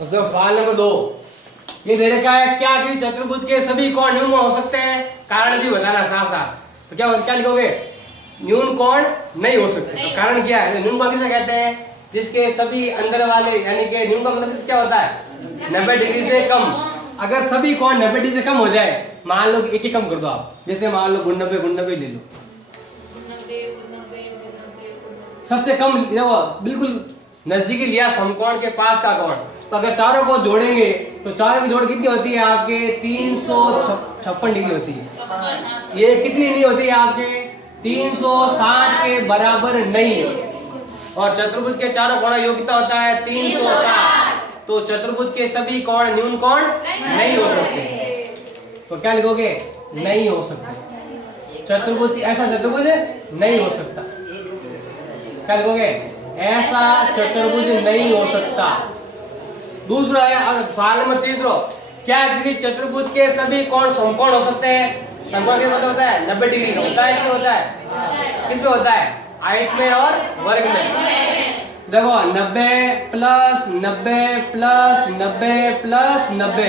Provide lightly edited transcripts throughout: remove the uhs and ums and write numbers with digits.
उसके सवाल नंबर 2 ये दे रखा है क्या कि चतुर्भुज के सभी कोण न्यून हो सकते हैं, कारण भी बताना साथ साथ। तो क्या लिखोगे, न्यून कोण नहीं हो सकते। तो कारण क्या है, न्यून कोण किसे कहते हैं, जिसके सभी अंदर वाले यानी कि न्यून का मतलब क्या होता है 90 डिग्री से कम। अगर सभी कोण 90 डिग्री से कम हो जाए, मान लो 80 कम कर दो आप, जैसे मान लो 90 ले लो, सबसे कम देखो बिल्कुल नजदीकी लिया समकोण के पास का कोण। तो अगर चारों को जोड़ेंगे तो चारों की जोड़ कितनी होती है आपके 356 डिग्री होती है। ये कितनी नहीं होती है आपके 360 के बराबर नहीं है। और चतुर्भुज के चारों कोणों योग कितना होता है 360। तो चतुर्भुज के सभी कोण न्यून कोण नहीं हो सकते। तो क्या लिखोगे, नहीं हो सकते। चतुर्भुज ऐसा चतुर्भुज नहीं हो सकता। क्या लिखोगे, ऐसा चतुर्भुज नहीं हो सकता। दूसरा है सवाल नंबर 3, क्या किसी चतुर्भुज के सभी कोण समकोण हो सकते हैं। समकोण किस मतलब होता है 90 डिग्री होता है। क्या होता है, किस पे होता है, आयत में और वर्ग में। देखो 90 प्लस 90 प्लस 90 प्लस 90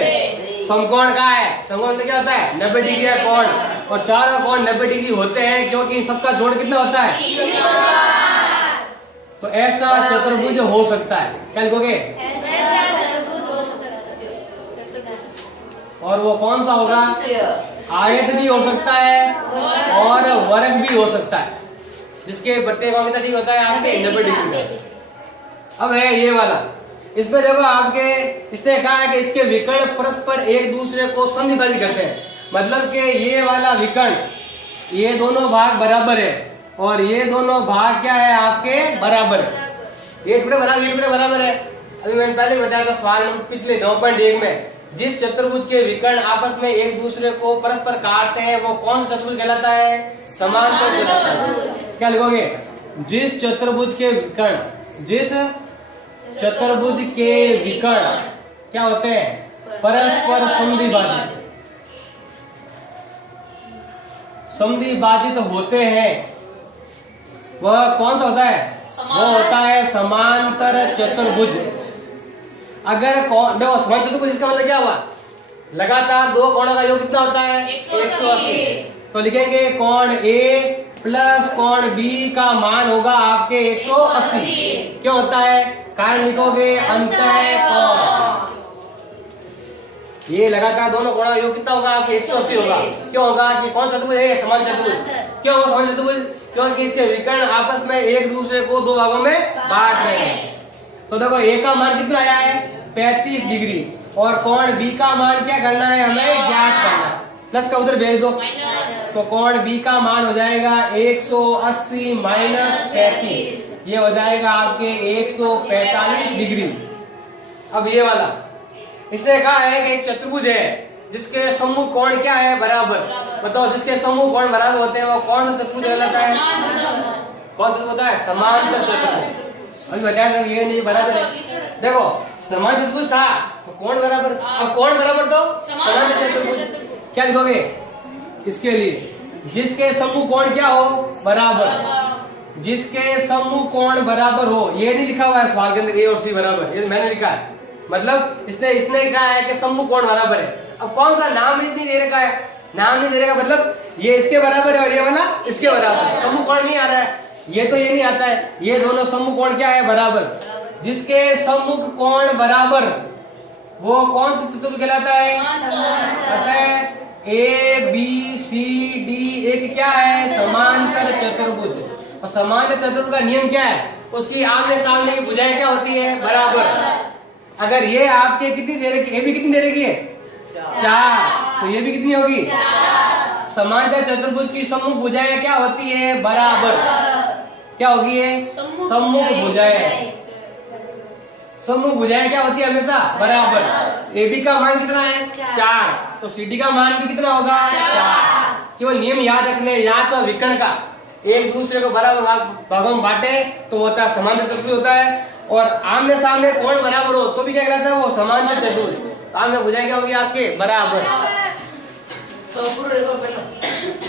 समकोण का है। समकोण मतलब क्या होता है 90 डिग्री का कोण, और चारों कोण 90 डिग्री होते हैं क्योंकि सबका जोड़ कितना होता है। तो ऐसा चतुर्भुज हो सकता है। क्या लिखोगे, और वो कौन सा होगा, आयत भी हो सकता है और वर्ग भी हो सकता है, जिसके प्रत्येक कोण कितना डिग्री होता है आपके 90 डिग्री का। अब है ये वाला, इसमें देखो आपके इसने कहा है कि इसके विकर्ण परस्पर एक दूसरे को समविभाजित करते हैं। मतलब कि ये वाला विकर्ण, ये दोनों भाग बराबर है और ये दोनों भाग क्या है आपके बराबर है। ये टुकड़े बराबर है। अभी मैंने पहले बताया था सवाल पिछले 9.1 में, जिस चतुर्भुज के विकर्ण आपस में एक दूसरे को परस्पर काटते हैं वो कौन सा चतुर्भुज कहलाता है, समांतर चतुर्भुज। क्या लिखोगे, जिस चतुर्भुज के विकर्ण, जिस चतुर्भुज के विकर्ण क्या होते हैं, परस्पर समद्विभाजित होते हैं, वह कौन सा होता है, वो होता है समांतर चतुर्भुज। अगर देखो समांतर चतुर्भुज इसका मतलब क्या हुआ, लगातार दो कोणों का योग कितना होता है 180। तो लिखेंगे कोण ए प्लस कोण बी का मान होगा आपके 180। क्यों होता है, कारण लिखोगे अंतः कोण। ये लगातार दोनों कोणों का योग कितना होगा आपके 180 होगा। क्यों होगा कि कौन सा चतुर्भुज है, समांतर चतुर्भुज। क्यों होगा समांतर चतुर्भुज, क्योंकि इसके विकर्ण आपस में एक दूसरे को दो भागों में बांट रहे हैं। तो देखो ए का मान कितना आया है 35 डिग्री, और कोण बी का मान क्या करना है हमें ज्ञात करना, प्लस का उधर भेज दो। तो कोण बी का मान हो जाएगा 180 माइनस 35, ये हो जाएगा आपके 145 डिग्री। अब ये वाला इसने कहा है कि एक चतुर्भुज है जिसके समूह कोण क्या है बराबर। बताओ जिसके समूह कोण बराबर होते हैं वो कौन सा चतुर्भुज कहलाता है, कौन सा होता है, समांतर चतुर्भुज। अभी बताया था ये नहीं बराबर है। देखो समांतर चतुर्भुज था तो कोण बराबर, अब कोण बराबर तो समांतर चतुर्भुज। क्या लिखोगे इसके लिए, जिसके समूह कोण क्या हो बराबर, जिसके समूह कोण बराबर हो। ये नहीं लिखा हुआ है सवाल के अंदर ए और सी बराबर, ये मैंने लिखा है। मतलब इसने कहा है कि समूह कोण बराबर है। अब कौन सा नाम नहीं दे रखा है, नाम नहीं दे रखा मतलब ये इसके बराबर है और ये वाला इसके बराबर, समूह कोण नहीं आ रहा है। ये तो ये नहीं आता है, ये दोनों समूह कोण क्या है बराबर। जिसके सम्मुख कोण बराबर वो कौन सा चतुर्भुज कहलाता है, अतः ए बी सी डी एक क्या है समांतर चतुर्भुज। और समांतर चतुर्भुज का नियम क्या है, उसकी आमने सामने की भुजाएं क्या होती है बराबर। अगर ये आपके कितनी दे रखी, ये भी कितनी दे रखी है 4, तो ये भी कितनी होगी 4। समांतर चतुर्भुज की सम्मुख भुजाएं क्या होती है बराबर, क्या होगी ये सम्मुख भुजाएं। सम्मुख भुजाएं क्या होती है हमेशा बराबर। ए बी का मान कितना है 4, तो सी डी का मान भी कितना होगा 4। केवल नियम याद रखने, या तो विकर्ण का एक दूसरे को बराबर भागों में बांटे तो होता है समांतर चतुर्भुज होता है, और आमने सामने कोण बराबर हो तो भी क्या कहलाता है वो समांतर चतुर्भुज। आमने भुजाएं क्या होगी आपके बराबर।